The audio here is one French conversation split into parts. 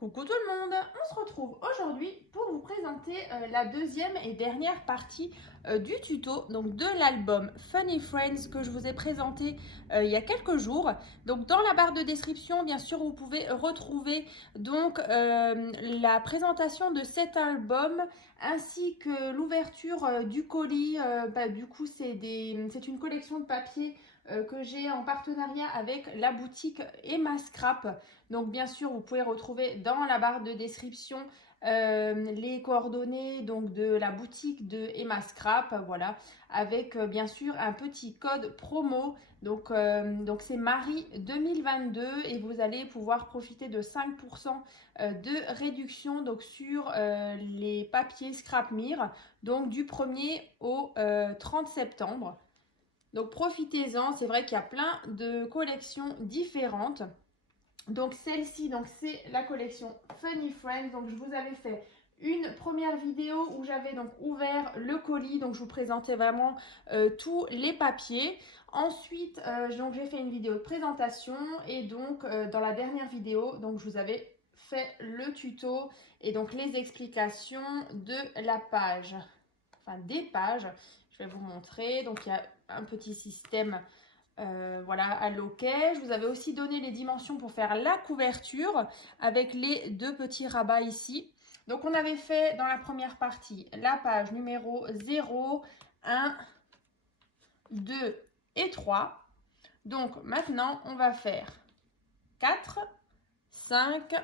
Coucou tout le monde, on se retrouve aujourd'hui pour vous présenter la deuxième et dernière partie du tuto donc de l'album Funny Friends que je vous ai présenté il y a quelques jours. Donc dans la barre de description, bien sûr, vous pouvez retrouver donc la présentation de cet album ainsi que l'ouverture du colis. Du coup, c'est une collection de papier que j'ai en partenariat avec la boutique Emma Scrap. Donc bien sûr, vous pouvez retrouver dans la barre de description les coordonnées donc, de la boutique de Emma Scrap, voilà, avec bien sûr un petit code promo. Donc c'est Marie 2022 et vous allez pouvoir profiter de 5% de réduction donc, sur les papiers Scrap Mir, donc du 1er au 30 septembre. Donc profitez-en, c'est vrai qu'il y a plein de collections différentes. Donc celle-ci, donc c'est la collection Funny Friends. Donc je vous avais fait une première vidéo où j'avais donc ouvert le colis, donc je vous présentais vraiment tous les papiers. Ensuite, donc j'ai fait une vidéo de présentation et donc dans la dernière vidéo, donc je vous avais fait le tuto et donc les explications de la page, enfin des pages. Je vais vous montrer. Donc il y a un petit système. Voilà, à loquet. Je vous avais aussi donné les dimensions pour faire la couverture avec les deux petits rabats ici. Donc on avait fait dans la première partie la page numéro 0, 1, 2 et 3. Donc maintenant on va faire 4, 5,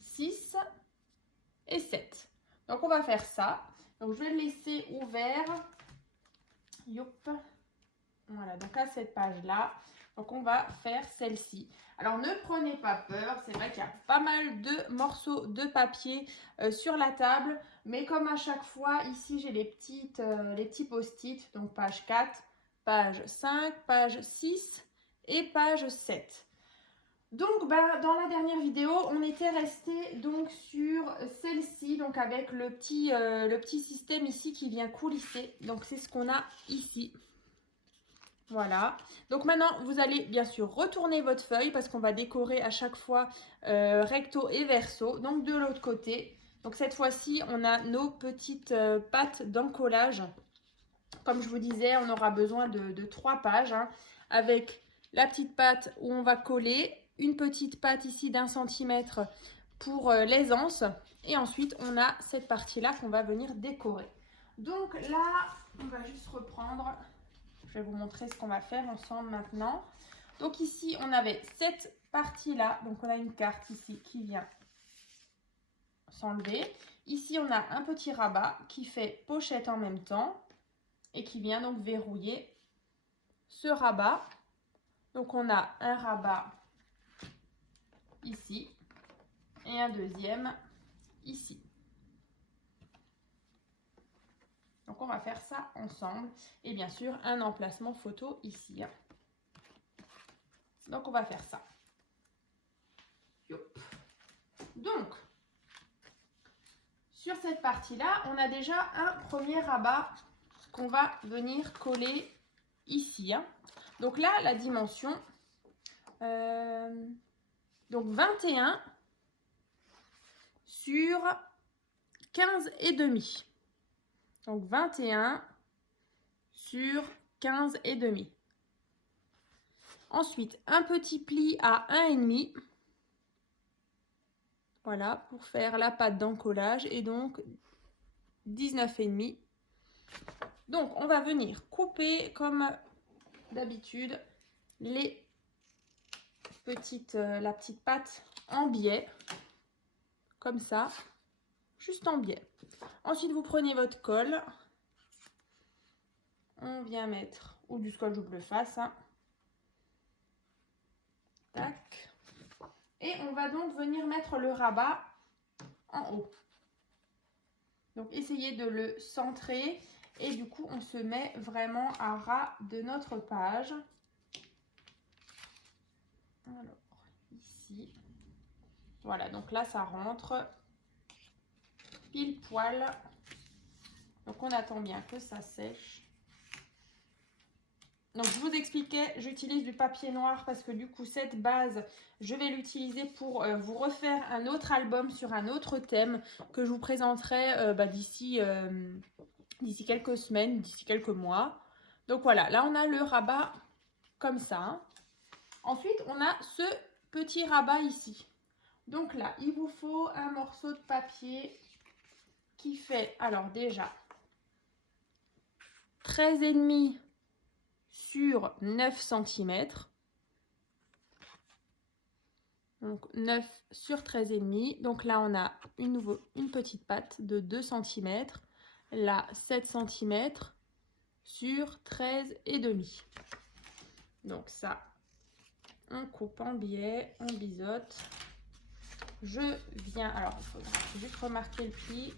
6 et 7. Donc on va faire ça. Donc je vais le laisser ouvert. Youp. Voilà, donc à cette page-là, donc on va faire celle-ci. Alors ne prenez pas peur, c'est vrai qu'il y a pas mal de morceaux de papier sur la table, mais comme à chaque fois, ici j'ai les petits post-it, donc page 4, page 5, page 6 et page 7. Donc dans la dernière vidéo, on était resté donc sur celle-ci, donc avec le petit système ici qui vient coulisser. Donc c'est ce qu'on a ici. Voilà, donc maintenant vous allez bien sûr retourner votre feuille parce qu'on va décorer à chaque fois recto et verso. Donc de l'autre côté, donc cette fois-ci on a nos petites pattes d'encollage. Comme je vous disais, on aura besoin de 3 pages hein, avec la petite patte où on va coller, une petite patte ici d'1 centimètre pour l'aisance et ensuite on a cette partie-là qu'on va venir décorer. Donc là, on va juste reprendre. Je vais vous montrer ce qu'on va faire ensemble maintenant. Donc ici, on avait cette partie-là. Donc on a une carte ici qui vient s'enlever. Ici, on a un petit rabat qui fait pochette en même temps et qui vient donc verrouiller ce rabat. Donc on a un rabat ici et un deuxième ici. Donc on va faire ça ensemble et bien sûr un emplacement photo ici. Donc on va faire ça. Donc sur cette partie-là, on a déjà un premier rabat qu'on va venir coller ici. Donc là, la dimension, donc 21 sur 15 et demi. Donc 21 sur 15 et demi. Ensuite, un petit pli à 1,5. Voilà, pour faire la patte d'encollage et donc 19,5. Donc, on va venir couper comme d'habitude la petite patte en biais, comme ça, juste en biais. Ensuite, vous prenez votre colle. On vient mettre, ou du scotch double face. Hein. Tac. Et on va donc venir mettre le rabat en haut. Donc, essayez de le centrer. Et du coup, on se met vraiment à ras de notre page. Alors, ici. Voilà, donc là, ça rentre pile poil. Donc, on attend bien que ça sèche. Donc je vous expliquais, j'utilise du papier noir parce que du coup cette base, je vais l'utiliser pour vous refaire un autre album sur un autre thème que je vous présenterai d'ici quelques semaines, d'ici quelques mois. Donc voilà, là on a le rabat comme ça. Ensuite on a ce petit rabat ici. Donc là, il vous faut un morceau de papier qui fait, alors déjà, 13,5 sur 9 cm. Donc 9 sur 13,5. Donc là, on a une petite patte de 2 cm. Là, 7 cm sur 13,5. Donc ça, on coupe en biais, on biseaute. Je viens, alors il faudra juste remarquer le pli.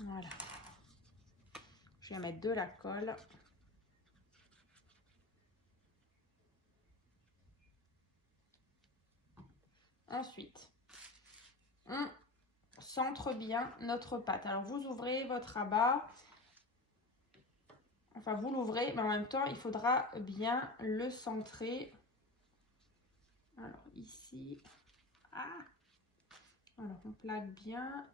Voilà. Je vais mettre de la colle. Ensuite, on centre bien notre pâte. Alors, vous ouvrez votre rabat. Enfin, vous l'ouvrez, mais en même temps, il faudra bien le centrer. Alors, ici. Ah! Alors, on plaque bien.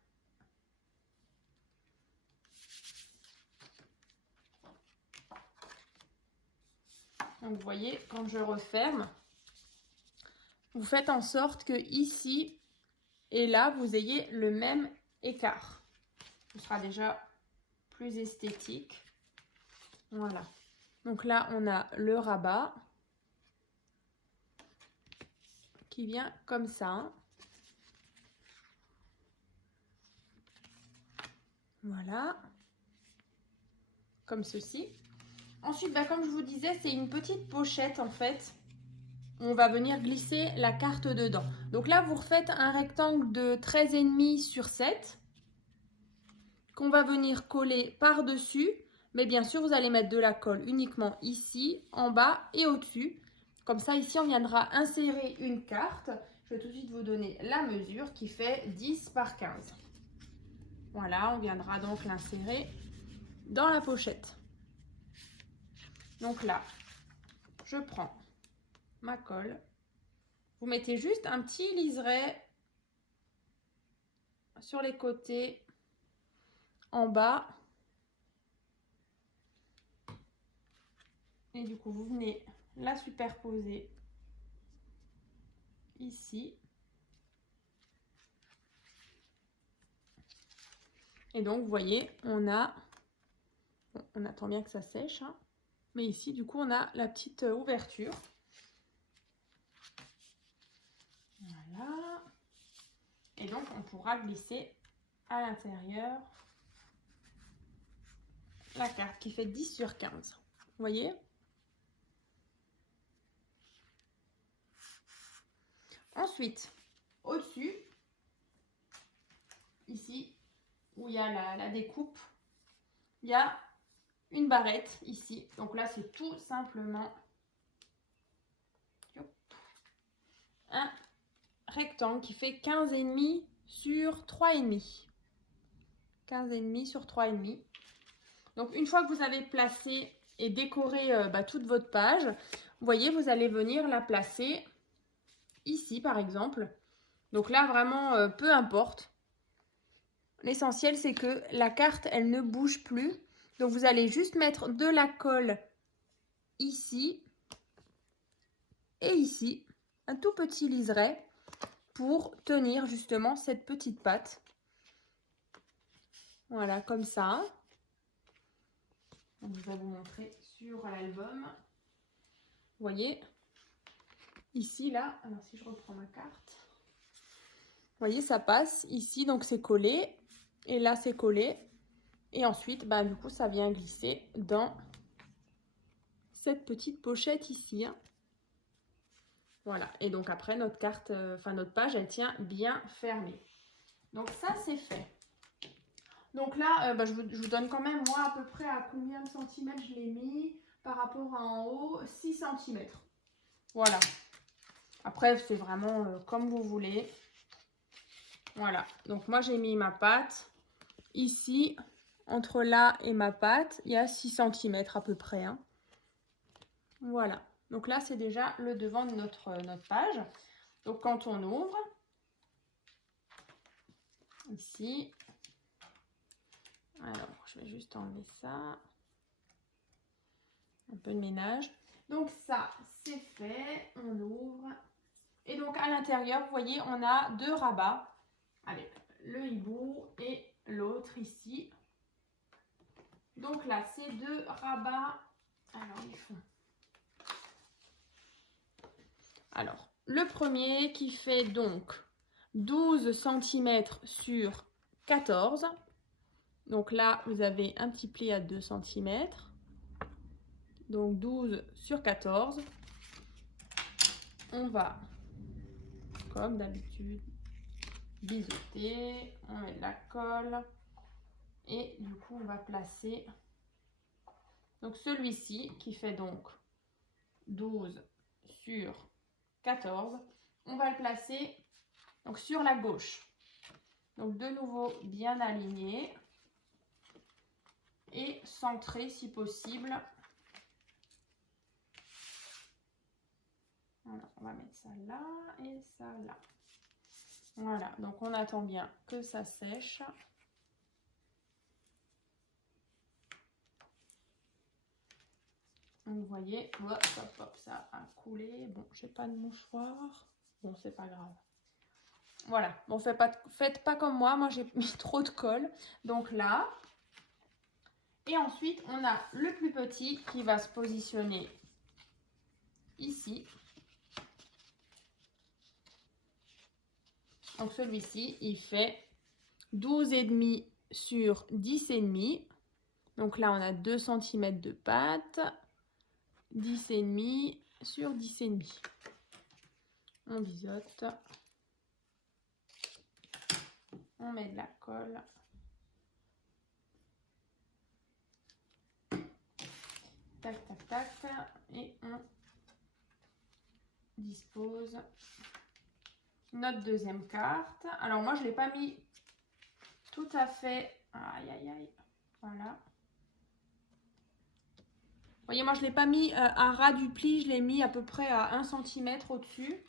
Donc, vous voyez, quand je referme, vous faites en sorte que ici et là, vous ayez le même écart. Ce sera déjà plus esthétique. Voilà. Donc là, on a le rabat qui vient comme ça. Voilà. Comme ceci. Ensuite, comme je vous disais, c'est une petite pochette en fait. On va venir glisser la carte dedans. Donc là, vous refaites un rectangle de 13,5 sur 7 qu'on va venir coller par-dessus. Mais bien sûr, vous allez mettre de la colle uniquement ici, en bas et au-dessus. Comme ça, ici, on viendra insérer une carte. Je vais tout de suite vous donner la mesure qui fait 10 par 15. Voilà, on viendra donc l'insérer dans la pochette. Donc là, je prends ma colle. Vous mettez juste un petit liseré sur les côtés, en bas. Et du coup, vous venez la superposer ici. Et donc, vous voyez, on attend bien que ça sèche. Hein. Mais ici, du coup, on a la petite ouverture. Voilà. Et donc, on pourra glisser à l'intérieur la carte qui fait 10 sur 15. Vous voyez? Ensuite, au-dessus, ici, où il y a la découpe, il y a une barrette ici. Donc là, c'est tout simplement un rectangle qui fait 15,5 sur 3,5. 15,5 sur 3,5. Donc, une fois que vous avez placé et décoré toute votre page, vous voyez, vous allez venir la placer ici, par exemple. Donc là, vraiment, peu importe. L'essentiel, c'est que la carte, elle ne bouge plus. Donc, vous allez juste mettre de la colle ici et ici. Un tout petit liseré pour tenir justement cette petite patte. Voilà, comme ça. Donc, je vais vous montrer sur l'album. Vous voyez, ici, là, alors si je reprends ma carte, vous voyez, ça passe ici, donc c'est collé. Et là, c'est collé. Et ensuite, du coup, ça vient glisser dans cette petite pochette ici. Hein. Voilà. Et donc, après, notre carte, notre page, elle tient bien fermée. Donc, ça, c'est fait. Donc là, je vous donne quand même, moi, à peu près à combien de centimètres je l'ai mis par rapport à en haut, 6 cm. Voilà. Après, c'est vraiment comme vous voulez. Voilà. Donc, moi, j'ai mis ma pâte. Ici, entre là et ma pâte, il y a 6 cm à peu près. Hein. Voilà. Donc là, c'est déjà le devant de notre page. Donc quand on ouvre, ici, alors je vais juste enlever ça, un peu de ménage. Donc ça, c'est fait, on ouvre. Et donc à l'intérieur, vous voyez, on a 2 rabats avec le hibou et l'autre ici. Donc là, ces 2 rabats, alors ils font. Alors, le premier qui fait donc 12 cm sur 14. Donc là, vous avez un petit pli à 2 cm. Donc 12 sur 14. On va, comme d'habitude, biseauter. On met de la colle. Et du coup, on va placer donc celui-ci qui fait donc 12 sur 14. On va le placer donc sur la gauche. Donc de nouveau bien aligné et centré si possible. Voilà, on va mettre ça là et ça là. Voilà, donc on attend bien que ça sèche. Donc vous voyez, hop, hop, hop, ça a coulé. Bon, j'ai pas de mouchoir. Bon, c'est pas grave. Voilà, bon, faites pas comme moi j'ai mis trop de colle. Donc là, et ensuite on a le plus petit qui va se positionner ici. Donc celui-ci, il fait 12,5 sur 10,5. Donc là, on a 2 cm de pâte. 10,5 sur 10,5. On biseaute. On met de la colle. Tac, tac, tac. Et on dispose notre deuxième carte. Alors moi, je ne l'ai pas mis tout à fait. Aïe, aïe, aïe. Voilà. Vous voyez, moi, je ne l'ai pas mis à ras du pli. Je l'ai mis à peu près à 1 cm au-dessus.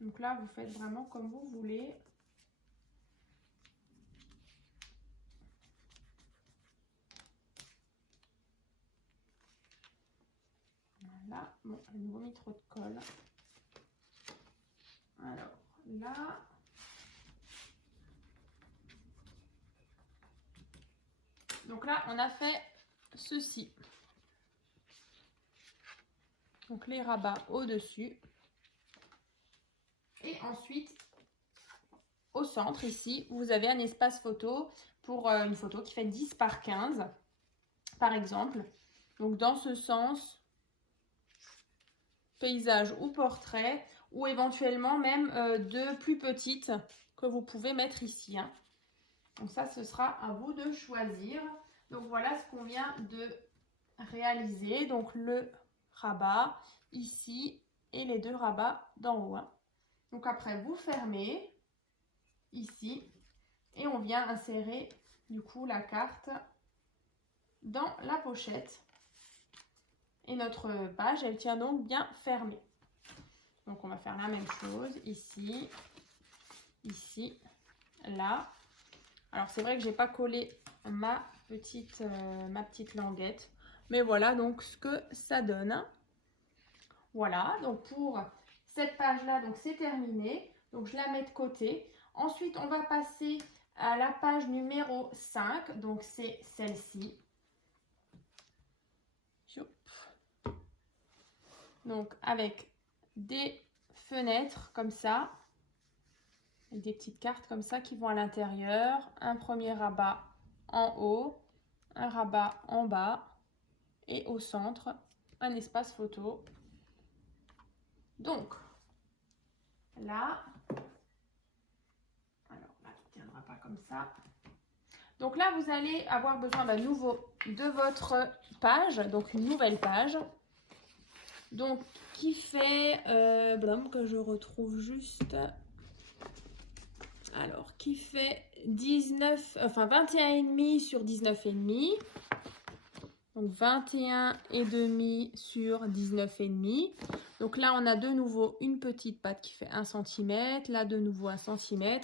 Donc là, vous faites vraiment comme vous voulez. Voilà. Bon, j'ai de nouveau mis trop de colle. Alors, là. Donc là, on a fait ceci. Donc les rabats au-dessus. Et ensuite, au centre, ici, vous avez un espace photo pour une photo qui fait 10 par 15, par exemple. Donc dans ce sens, paysage ou portrait, ou éventuellement même deux plus petites que vous pouvez mettre ici. Hein. Donc ça, ce sera à vous de choisir. Donc voilà ce qu'on vient de réaliser. Donc le rabat ici et les 2 rabats d'en haut. Hein. Donc après, vous fermez ici et on vient insérer du coup la carte dans la pochette. Et notre page, elle tient donc bien fermée. Donc on va faire la même chose ici, ici, là. Alors c'est vrai que j'ai pas collé ma petite languette, mais voilà donc ce que ça donne. Voilà, donc pour cette page-là, donc c'est terminé. Donc je la mets de côté. Ensuite, on va passer à la page numéro 5. Donc c'est celle-ci. Donc avec des fenêtres comme ça. Avec des petites cartes comme ça qui vont à l'intérieur. Un premier rabat en haut. Un rabat en bas. Et au centre, un espace photo. Donc, là, alors là, qui ne tiendra pas comme ça. Donc là, vous allez avoir besoin à nouveau de votre page, donc une nouvelle page. Donc, qui fait, que je retrouve juste, alors, qui fait 21,5 sur 19,5. Donc 21,5 sur 19,5. Donc là, on a de nouveau une petite patte qui fait 1 cm. Là, de nouveau 1 cm.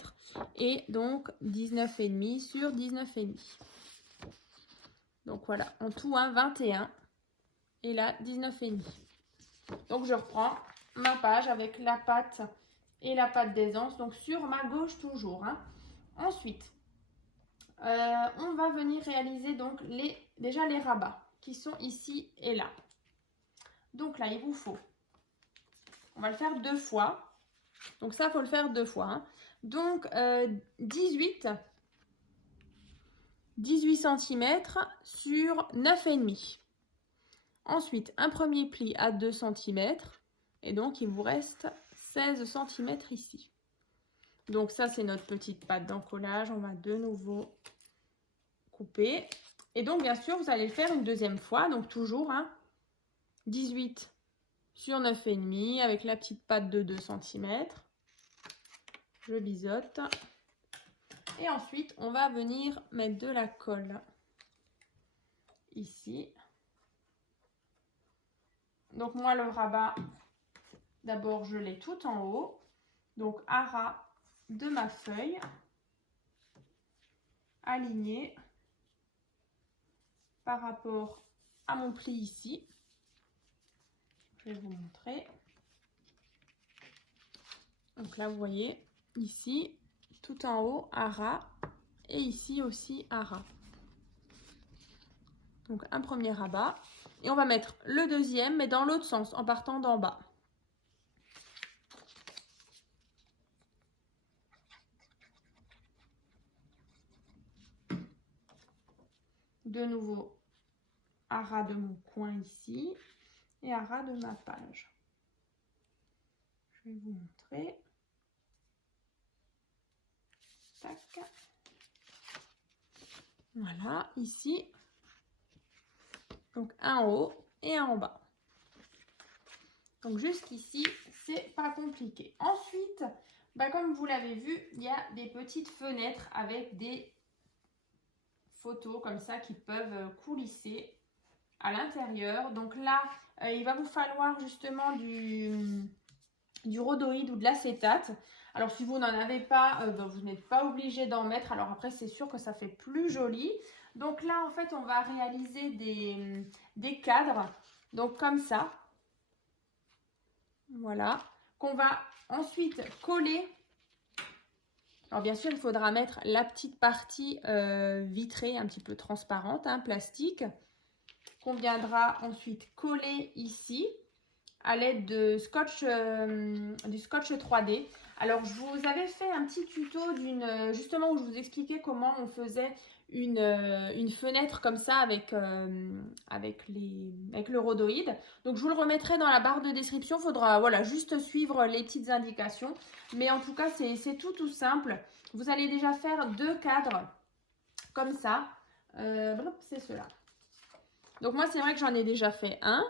Et donc 19,5 sur 19,5. Donc voilà, en tout, 21. Et là, 19,5. Donc je reprends ma page avec la patte et la patte d'aisance. Donc sur ma gauche toujours. Hein. Ensuite, on va venir réaliser donc déjà les rabats qui sont ici et là. Donc là, il vous faut, on va le faire 2 fois. Donc ça, il faut le faire 2 fois. Hein. Donc 18 cm sur 9,5. Ensuite, un premier pli à 2 cm. Et donc, il vous reste 16 cm ici. Donc ça, c'est notre petite patte d'encollage. On va de nouveau couper. Et donc, bien sûr, vous allez le faire une deuxième fois. Donc, toujours, hein, 18 sur 9,5 avec la petite patte de 2 cm. Je biseaute. Et ensuite, on va venir mettre de la colle ici. Donc, moi, le rabat, d'abord, je l'ai tout en haut. Donc, à ras de ma feuille, aligné par rapport à mon pli ici. Je vais vous montrer. Donc là, vous voyez, ici, tout en haut, à ras, et ici aussi à ras. Donc un premier rabat. Et on va mettre le deuxième, mais dans l'autre sens, en partant d'en bas. De nouveau, à ras de mon coin ici, et à ras de ma page. Je vais vous montrer. Tac. Voilà, ici. Donc un en haut et un en bas. Donc jusqu'ici, c'est pas compliqué. Ensuite, comme vous l'avez vu, il y a des petites fenêtres avec des photos comme ça qui peuvent coulisser à l'intérieur. Donc là, il va vous falloir justement du rhodoïde ou de l'acétate. Alors si vous n'en avez pas, vous n'êtes pas obligé d'en mettre. Alors après, c'est sûr que ça fait plus joli. Donc là, en fait, on va réaliser des cadres. Donc comme ça. Voilà. Qu'on va ensuite coller. Alors bien sûr, il faudra mettre la petite partie vitrée, un petit peu transparente, hein, plastique. Qu'on viendra ensuite coller ici à l'aide de scotch, du scotch 3D. Alors, je vous avais fait un petit tuto justement où je vous expliquais comment on faisait une fenêtre comme ça avec le rhodoïde. Donc, je vous le remettrai dans la barre de description. Il faudra voilà, juste suivre les petites indications. Mais en tout cas, c'est tout simple. Vous allez déjà faire 2 cadres comme ça. C'est cela. Donc, moi, c'est vrai que j'en ai déjà fait un.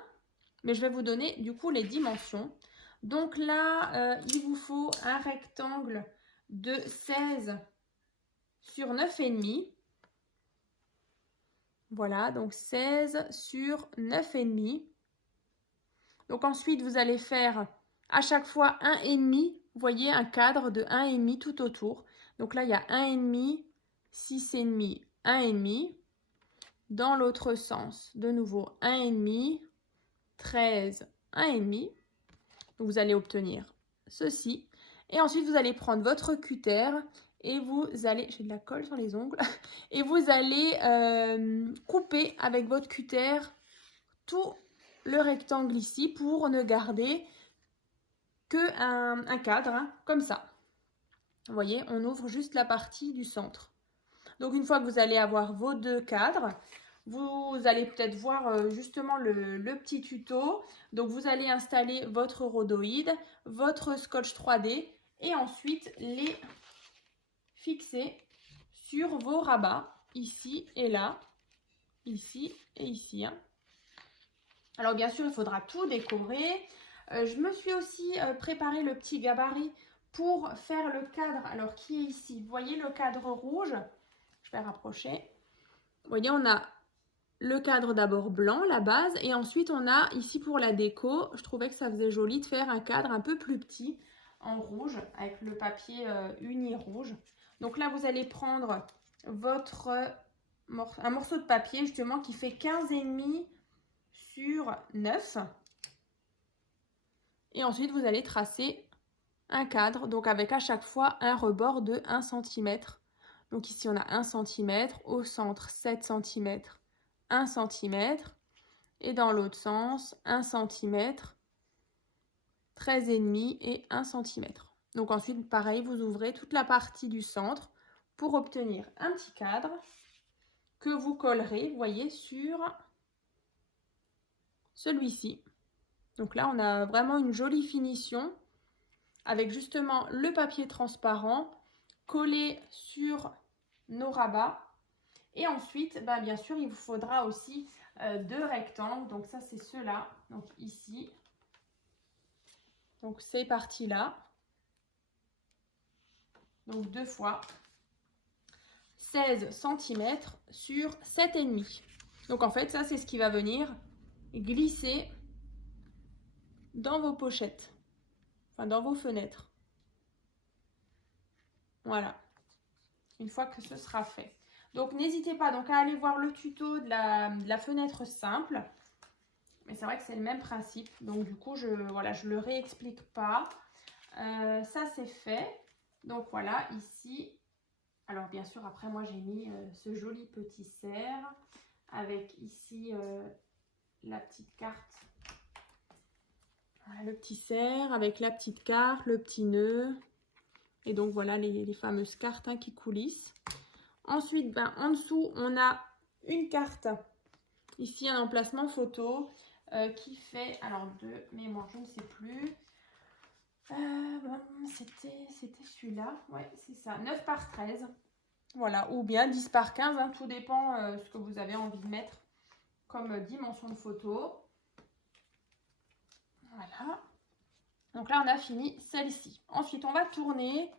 Mais je vais vous donner du coup les dimensions. Donc là, il vous faut un rectangle de 16 sur 9,5. Voilà, donc 16 sur 9,5. Donc ensuite, vous allez faire à chaque fois 1,5. Vous voyez un cadre de 1,5 tout autour. Donc là, il y a 1,5, 6,5, 1,5. Dans l'autre sens, de nouveau 1,5. 13, 1,5. Donc vous allez obtenir ceci. Et ensuite, vous allez prendre votre cutter et vous allez, j'ai de la colle sur les ongles, et vous allez couper avec votre cutter tout le rectangle ici pour ne garder que un cadre, hein, comme ça. Vous voyez, on ouvre juste la partie du centre. Donc une fois que vous allez avoir vos 2 cadres, vous allez peut-être voir justement le petit tuto. Donc, vous allez installer votre rhodoïde, votre scotch 3D et ensuite les fixer sur vos rabats, ici et là, ici et ici. Hein. Alors, bien sûr, il faudra tout décorer. Je me suis aussi préparé le petit gabarit pour faire le cadre, alors qui est ici. Vous voyez le cadre rouge? Je vais rapprocher. Vous voyez, on a le cadre d'abord blanc, la base, et ensuite on a ici pour la déco, je trouvais que ça faisait joli de faire un cadre un peu plus petit en rouge avec le papier uni rouge. Donc là vous allez prendre un morceau de papier justement qui fait 15,5 sur 9 et ensuite vous allez tracer un cadre, donc avec à chaque fois un rebord de 1 cm. Donc ici on a 1 cm, au centre 7 cm, 1 cm, et dans l'autre sens 1 cm, 13,5 et 1 cm. Donc ensuite pareil, vous ouvrez toute la partie du centre pour obtenir un petit cadre que vous collerez, vous voyez, sur celui-ci. Donc là on a vraiment une jolie finition avec justement le papier transparent collé sur nos rabats. Et ensuite, bien sûr, il vous faudra aussi 2 rectangles. Donc ça, c'est ceux-là. Donc ici. Donc ces parties-là. Donc 2 fois 16 cm sur 7,5. Donc en fait, ça, c'est ce qui va venir glisser dans vos pochettes. Enfin, dans vos fenêtres. Voilà. Une fois que ce sera fait. Donc n'hésitez pas donc à aller voir le tuto de la fenêtre simple. Mais c'est vrai que c'est le même principe. Donc du coup, je le réexplique pas. Ça c'est fait. Donc voilà, ici. Alors bien sûr, après moi j'ai mis ce joli petit cerf. Avec ici la petite carte. Voilà, le petit cerf avec la petite carte, le petit nœud. Et donc voilà les fameuses cartes qui coulissent. Ensuite, en dessous, on a une carte. Ici, un emplacement photo qui fait, alors de mémoire, je ne sais plus. C'était celui-là. Ouais, c'est ça. 9 par 13. Voilà, ou bien 10 par 15. Tout dépend ce que vous avez envie de mettre comme dimension de photo. Voilà. Donc là, on a fini celle-ci. Ensuite, on va tourner.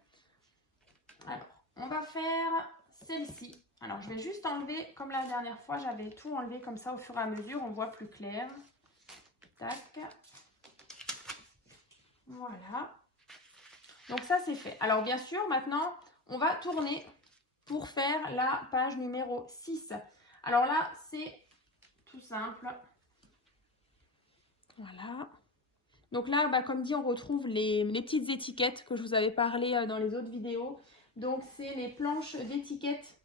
Alors, on va faire celle-ci. Alors, je vais juste enlever, comme la dernière fois, j'avais tout enlevé comme ça au fur et à mesure, on voit plus clair. Tac. Voilà. Donc ça, c'est fait. Alors, bien sûr, maintenant, on va tourner pour faire la page numéro 6. Alors là, c'est tout simple. Voilà. Donc là, comme dit, on retrouve les petites étiquettes que je vous avais parlé dans les autres vidéos. Donc, c'est les planches d'étiquettes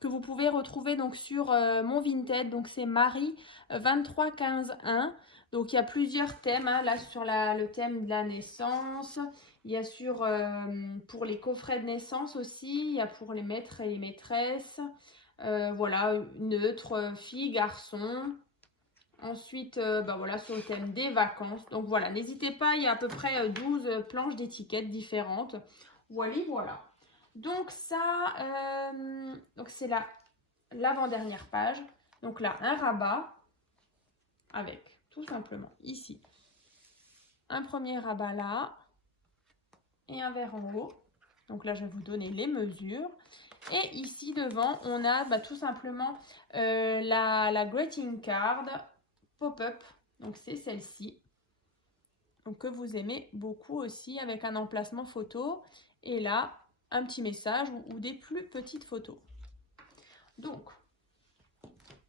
que vous pouvez retrouver donc sur mon Vinted. Donc c'est Marie 23151. Donc il y a plusieurs thèmes là sur le thème de la naissance. Il y a pour les coffrets de naissance aussi. Il y a pour les maîtres et les maîtresses. Voilà, neutre, filles, garçons. Ensuite, voilà, sur le thème des vacances. Donc voilà, n'hésitez pas, il y a à peu près 12 planches d'étiquettes différentes. Voilà. Donc ça, donc c'est l'avant-dernière page. Donc là, un rabat avec tout simplement ici un premier rabat là et un vers en haut. Donc là, je vais vous donner les mesures. Et ici devant, on a tout simplement la greeting card pop-up. Donc c'est celle-ci. Donc que vous aimez beaucoup aussi avec un emplacement photo. Et là, un petit message ou des plus petites photos. Donc,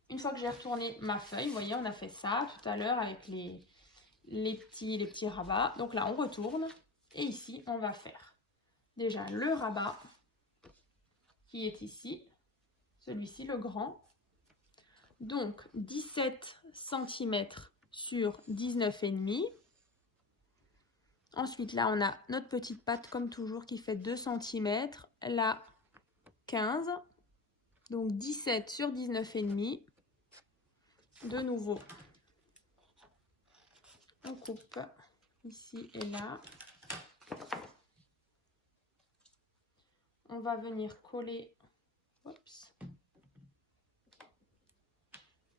une fois que j'ai retourné ma feuille, vous voyez, on a fait ça tout à l'heure avec les petits rabats. Donc là, on retourne et ici, on va faire déjà le rabat qui est ici, celui-ci, le grand. Donc, 17 cm sur 19,5. Ensuite, là, on a notre petite patte, comme toujours, qui fait 2 cm. Là, 15. Donc, 17 sur 19,5. De nouveau, on coupe ici et là. On va venir coller. Oups.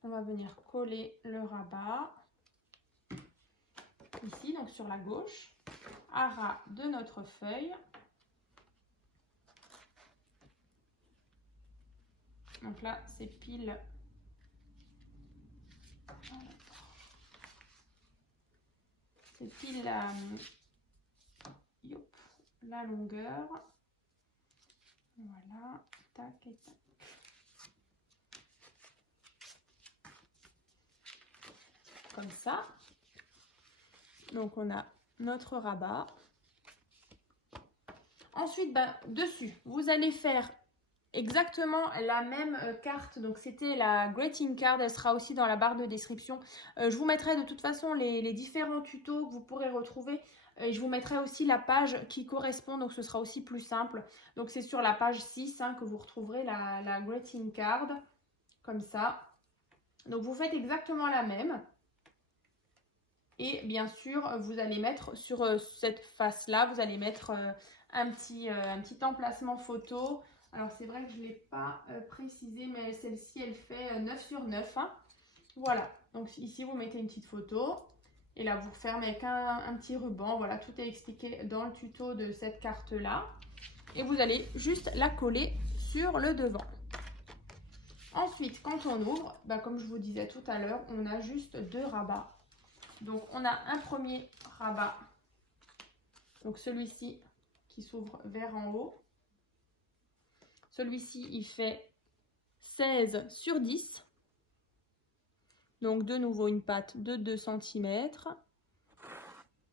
On va venir coller le rabat. Ici, donc sur la gauche. À ras de notre feuille. Donc là, c'est pile C'est pile la, la longueur. Voilà, tac et tac. Comme ça. Donc on a notre rabat. Ensuite, dessus, vous allez faire exactement la même carte. Donc c'était la greeting card, elle sera aussi dans la barre de description. Je vous mettrai de toute façon les différents tutos que vous pourrez retrouver. Et je vous mettrai aussi la page qui correspond, donc ce sera aussi plus simple. Donc c'est sur la page 6 que vous retrouverez la greeting card, comme ça. Donc vous faites exactement la même. Et bien sûr, vous allez mettre sur cette face-là, vous allez mettre un petit emplacement photo. Alors c'est vrai que je ne l'ai pas précisé, mais celle-ci, elle fait 9 sur 9. Voilà, donc ici, vous mettez une petite photo. Et là, vous refermez avec un petit ruban. Voilà, tout est expliqué dans le tuto de cette carte-là. Et vous allez juste la coller sur le devant. Ensuite, quand on ouvre, comme je vous disais tout à l'heure, on a juste 2 rabats. Donc, on a un premier rabat, donc celui-ci qui s'ouvre vers en haut. Celui-ci, il fait 16 sur 10. Donc, de nouveau, une patte de 2 cm.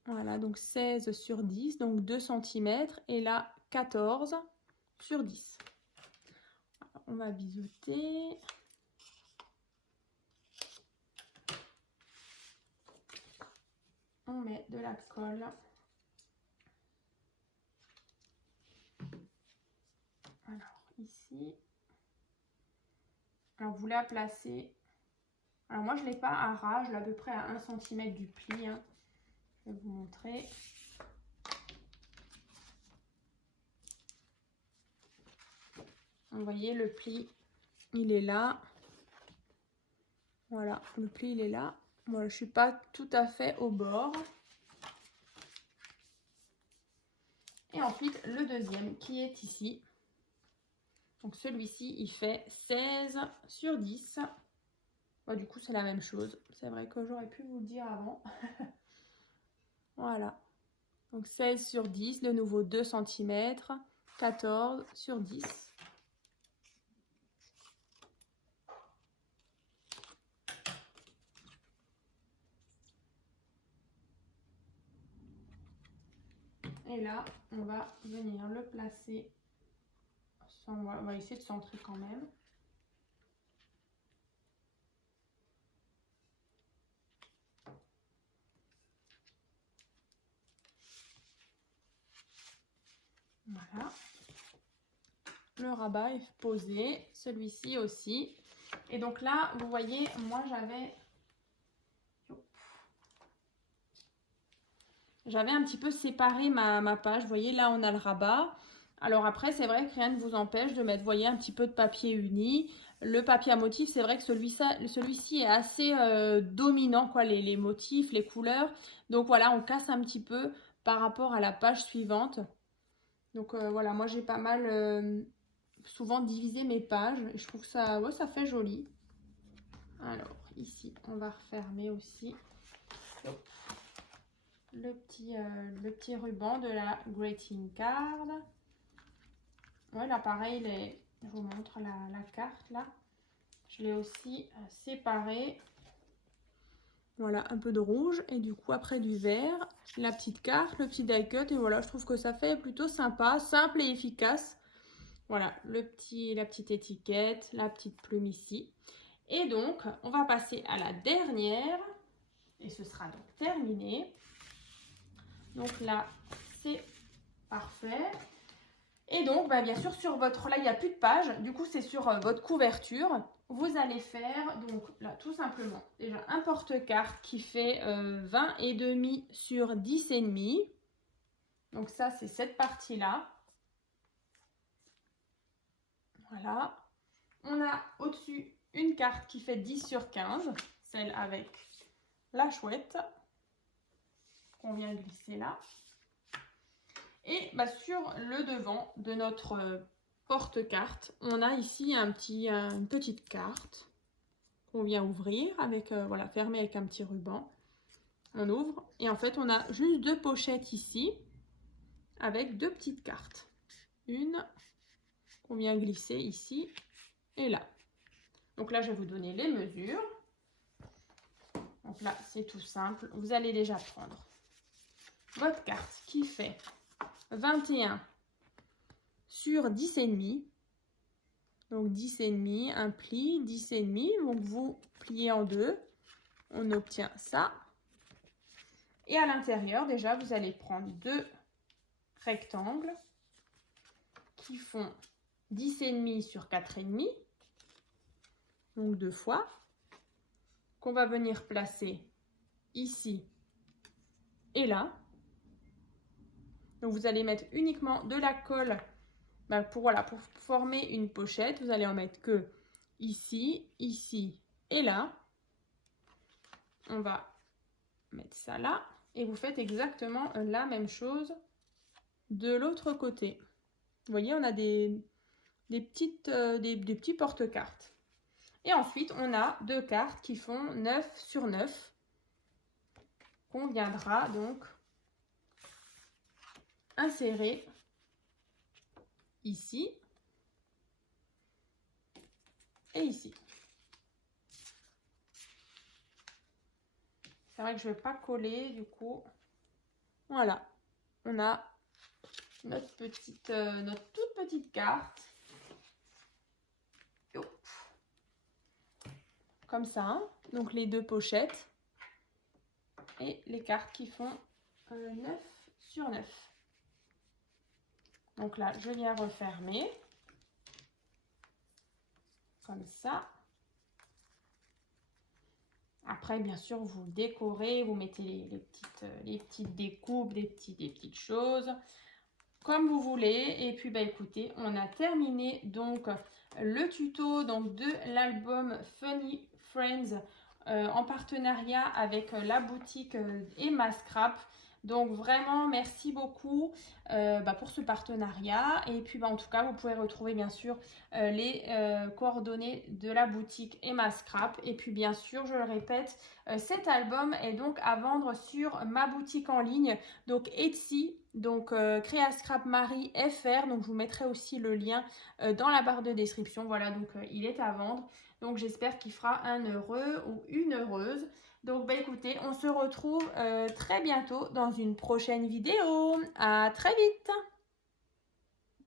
Voilà, donc 16 sur 10, donc 2 cm. Et là, 14 sur 10. Alors, on va biseauter. On met de la colle. Alors, ici. Alors, vous la placez. Alors, moi, je ne l'ai pas à ras, je l'ai à peu près à 1 cm du pli. Je vais vous montrer. Vous voyez, le pli, il est là. Voilà, le pli, il est là. Moi, je ne suis pas tout à fait au bord. Et ensuite, le deuxième qui est ici. Donc, celui-ci, il fait 16 sur 10. Du coup, c'est la même chose. C'est vrai que j'aurais pu vous le dire avant. Voilà. Donc, 16 sur 10. De nouveau, 2 cm. 14 sur 10. Et là, on va venir le placer. On va essayer de centrer quand même. Voilà. Le rabat est posé. Celui-ci aussi. Et donc là, vous voyez, moi j'avais un petit peu séparé ma page. Vous voyez, là, on a le rabat. Alors après, c'est vrai que rien ne vous empêche de mettre, vous voyez, un petit peu de papier uni. Le papier à motifs, c'est vrai que celui-ci est assez dominant, quoi, les motifs, les couleurs. Donc voilà, on casse un petit peu par rapport à la page suivante. Donc voilà, moi j'ai pas mal souvent divisé mes pages. Je trouve que ça, ouais, ça fait joli. Alors ici, on va refermer aussi. Hop. Le petit ruban de la greeting card. Ouais, là pareil, je vous montre la carte là. Je l'ai aussi séparée. Voilà, un peu de rouge et du coup après du vert, la petite carte, le petit die cut et voilà, je trouve que ça fait plutôt sympa, simple et efficace. Voilà, la petite étiquette, la petite plume ici. Et donc, on va passer à la dernière et ce sera donc terminé. Donc là, c'est parfait. Et donc, bien sûr, sur votre... Là, il n'y a plus de page. Du coup, c'est sur votre couverture. Vous allez faire, donc là, tout simplement, déjà un porte-carte qui fait 20,5 sur 10,5. Donc ça, c'est cette partie-là. Voilà. On a au-dessus une carte qui fait 10 sur 15. Celle avec la chouette qu'on vient glisser là. Et sur le devant de notre porte-carte, on a ici une petite carte. qu'on vient ouvrir avec, voilà, fermé avec un petit ruban. On ouvre et en fait on a juste 2 pochettes ici avec 2 petites cartes. Une qu'on vient glisser ici et là. Donc là je vais vous donner les mesures. Donc là c'est tout simple. Vous allez déjà prendre votre carte qui fait 21 sur 10,5. Donc 10,5, un pli, 10,5. Donc vous pliez en deux. On obtient ça. Et à l'intérieur, déjà, vous allez prendre 2 rectangles qui font 10,5 sur 4,5. Donc 2 fois. Qu'on va venir placer ici et là. Donc vous allez mettre uniquement de la colle pour former une pochette. Vous allez en mettre que ici, ici et là. On va mettre ça là. Et vous faites exactement la même chose de l'autre côté. Vous voyez, on a des petits porte-cartes. Et ensuite, on a 2 cartes qui font 9 sur 9. Qu'on viendra donc insérer ici et ici. C'est vrai que je ne vais pas coller, du coup. Voilà, on a notre toute petite carte. Hop. Comme ça, hein. Donc les 2 pochettes et les cartes qui font 9 sur 9. Donc là, je viens refermer. Comme ça. Après, bien sûr, vous décorez, vous mettez les petites découpes, des petites choses, comme vous voulez. Et puis, bah, écoutez, on a terminé donc le tuto donc, de l'album Funny Friends en partenariat avec la boutique Emma Scrap. Donc vraiment, merci beaucoup pour ce partenariat. Et puis, en tout cas, vous pouvez retrouver bien sûr les coordonnées de la boutique Emma Scrap. Et puis, bien sûr, je le répète, cet album est donc à vendre sur ma boutique en ligne, donc Etsy, donc Créa Scrap Marie FR. Donc, je vous mettrai aussi le lien dans la barre de description. Voilà, donc il est à vendre. Donc, j'espère qu'il fera un heureux ou une heureuse. Donc, bah, écoutez, on se retrouve très bientôt dans une prochaine vidéo. À très vite!